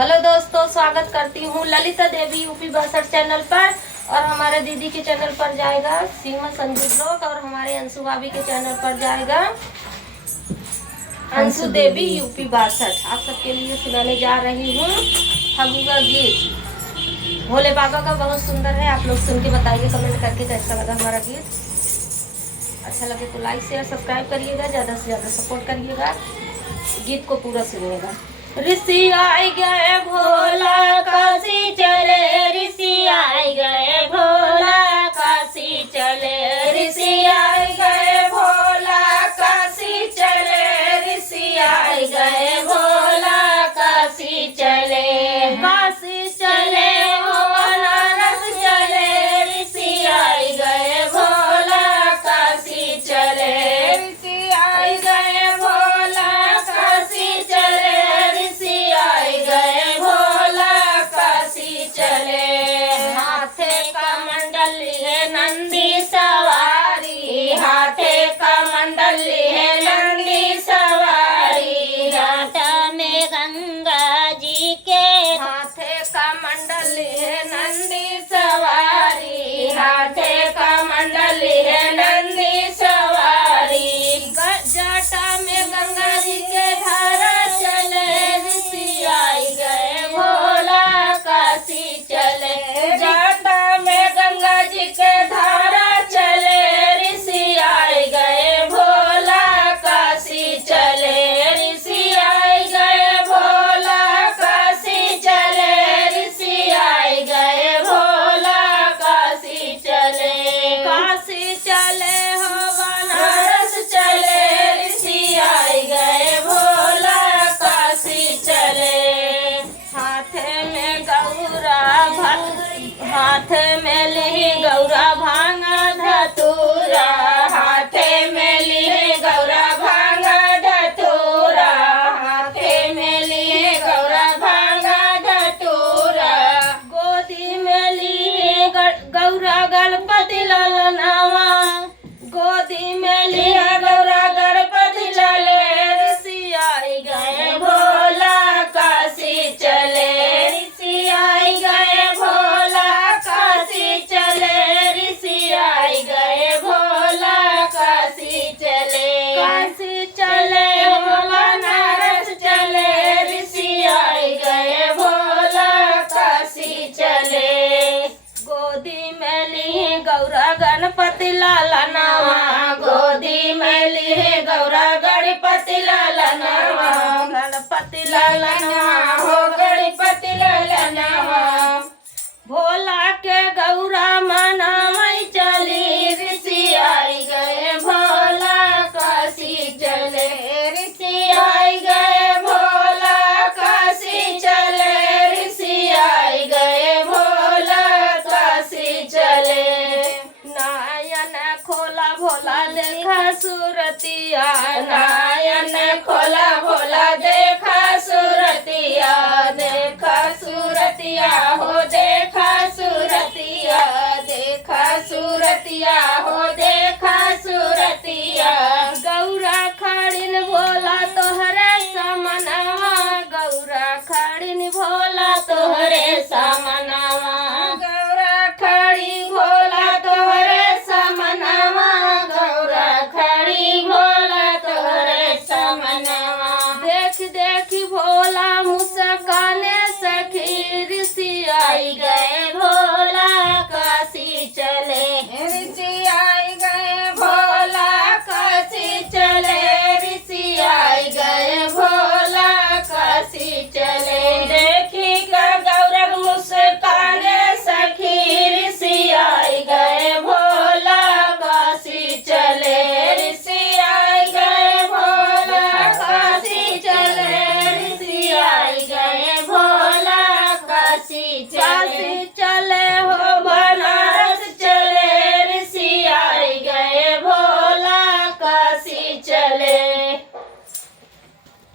Hello दोस्तों, स्वागत करती हूँ ललिता देवी यूपी 62 चैनल पर। और हमारे दीदी के चैनल पर जाएगा सीमा संजू ब्लॉग, और हमारे अंशु भाभी के चैनल पर जाएगा अंशु देवी यूपी 62। आप सबके लिए सुनाने जा रही हूँ फगुआ गीत। भोले बाबा का बहुत सुंदर है। आप लोग सुन के बताइए कमेंट करके कैसा लगा हमारा गीत। अच्छा लगे तो लाइक शेयर सब्सक्राइब करिएगा, ज़्यादा से ज़्यादा सपोर्ट करिएगा, गीत को पूरा सुनिएगा। ऋषि आए गए भोला काशी चले, ऋषि आए गए भोला काशी चले, ऋषि आए गए भोला काशी चले, ऋषि आए गए भोला काशी चले, काशी चले हो बनारस चले, ऋषि आए गए भोला काशी चले, ऋषि आए गए भोला काशी चले, ऋषि आए गए भोला काशी चले। हाथे का मंडली है नंदी सवारी, हाथे का मंडली है नंदी सवारी, घाटा में गंगा जी के हाथे का मंडली है नंदी सवारी, हाथे का मंडली है नंदी सवारी, जटा में गंगा जी के धारा चले, ऋषि आए गए भोला काशी चले, जटा में गंगा जी के धारा चले, ऋषि आए गए भोला काशी चले, ऋषि आए गए भोला काशी चले, ऋषि आए गए भोला काशी चले, काशी चले हो बनारस चले, ऋषि आए गए भोला काशी चले। हाथे में गौरा हाथे में ली गौरा भांगा धतूरा, हाथे में ली गौरा भांगा धतूरा, हाथे में ली गौरा भांगा धतूरा, गोदी में ली गौरा गणपति ललनावा, गोदी में ली गौरा गणपति लले, ऋषि आए गए भोला काशी चले, ऋषि आए गए भोला काशी चले, ऋषि आए गए भोला काशी चले, काशी चले हो बनारस चले, ऋषि आए गए भोला काशी चले। गोदी में ली गौरा गणपति लालनावा, गोदी में ली गौरा गणपति लालनावा, गणपति लालनावा हो गणपति लालनावा, भोला के गौरा मनावई चली, ऋषि आए गए भोला काशी चले, ऋषि आए गए भोला काशी चले, ऋषि आए गए भोला काशी चले। नायन खोला भोला देखा सूरतिया, नायन खोला भोला देखा सूरतिया, देखा सूरतिया हो देखा सूरतिया, देखा सूरतिया हो देखा सूरतिया, गौरा खड़िन भोला तोहरे समनवा, गौरा खड़िन भोला तोहरे समनवा, गौरा खड़ी भोला तोहरे समनवा, गौरा खड़ी भोला तोहरे समनवा, देख देख भोला मुस्काने सखी, ऋषि आए गए भोला काशी चले, ऋषि आए गए भोला काशी चले, ऋषि आए गए भोला काशी चले, देखी का गौरव मुस्काने सखी, ऋषि आए गए भोला काशी चले, ऋषि आए गए भोला काशी चले, ऋषि आए गए भोला काशी चले।